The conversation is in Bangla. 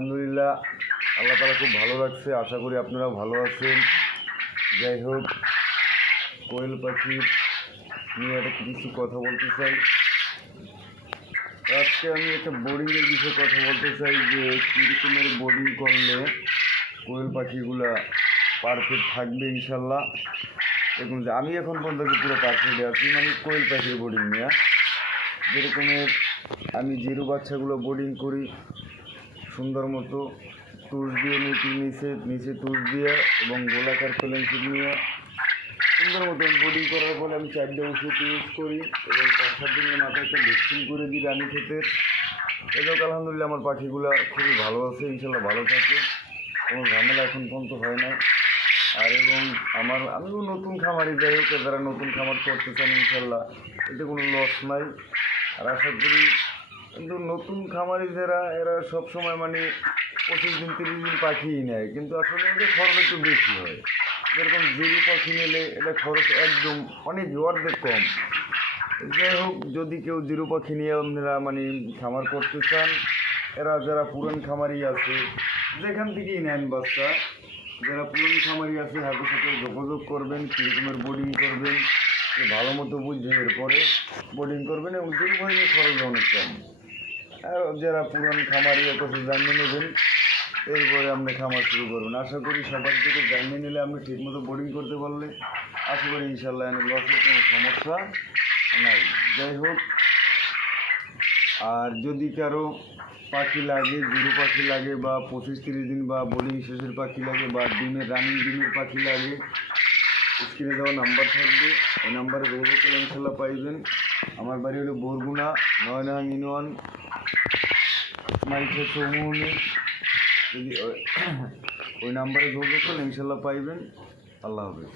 আলহামদুলিল্লাহ, আল্লাহ তাআলা খুব ভালো রাখছে। আশা করি আপনারাও ভালো আছেন। যাই হোক, কোয়েল পাখি নিয়ে একটা কিছু কথা বলতে চাই। আজকে আমি একটা বোর্ডিংয়ের বিষয়ে কথা বলতে চাই যে কী রকমের বোর্ডিং করলে কোয়েল পাখিগুলা পারফেক্ট থাকবে ইনশাল্লাহ। দেখুন যে আমি এখন পর্যন্ত পুরো পারফেক্টে আছি, মানে কোয়েল পাখির বোর্ডিং নিয়ে। যেরকমের আমি জিরো বাচ্চাগুলো বোর্ডিং করি সুন্দর মতো টুস দিয়ে নিচে টুস দিয়ে এবং গোলাকার প্লেনশিট নিয়ে সুন্দর মতো বোর্ডিং করার ফলে আমি 4টে ওষুধ ইউজ করি এবং 5-7 দিনের মাথায় একটা ভ্যাকসিন করে দিই রানী ক্ষেতের। এটাও আলহামদুলিল্লাহ আমার পাখিগুলো খুবই ভালো আছে, ইনশাল্লাহ ভালো থাকে, কোনো ঝামেলা এখন পর্যন্ত হয় না। আর এবং আমিও নতুন খামারি, যাই হোক যারা নতুন খামার করতে চান ইনশাল্লাহ এতে কোনো লস নাই। আর আশা করি কিন্তু নতুন খামারি যারা এরা সবসময় মানে 25 দিন 30 দিন পাখিই নেয়, কিন্তু আসলে এদের খরচ একটু বেশি হয়। যেরকম জিরো পাখি নিলে এটা খরচ একদম অনেক অর্ধেক কম। যাই হোক, যদি কেউ জিরো পাখি নিয়ে আপনারা মানে খামার করতে চান, এরা যারা পুরান খামারি আছে যেখান থেকেই নেন বাচ্চা, যারা পুরান খামারি আছে হাতের সাথে যোগাযোগ করবেন, কীরকমের বোর্ডিং করবেন ভালো মতো বুঝে এরপরে বোর্ডিং করবেন এবং জিরো পাখির খরচ অনেক কম। আর যারা পুরান খামারি কাছে জানিয়ে নেবেন, এরপরে আপনি খামার শুরু করবেন। আশা করি সবার থেকে জানিয়ে নিলে আপনি ঠিকমতো বোর্ডিং করতে পারলে আশা করি ইনশাল্লাহ লসের কোনো সমস্যা নাই। যাই হোক, আর যদি কারো পাখি লাগে, জিরো পাখি লাগে বা 25-30 দিন বা বোর্ডিং শেষের পাখি লাগে বা রানিং ডিমের পাখি লাগে, স্ক্রিনে দেওয়া নাম্বার থাকবে, ওই নাম্বারে যোগাযোগ করে ইনশাল্লাহ পাইবেন। আমার বাড়ি হলো বরগুনা, 9 নং ইউনিয়ন, মাইকে চৌমুহনী। যদি ওই নাম্বারে যোগাযোগ করলে ইনশাল্লাহ পাইবেন। আল্লাহ হাফেজ।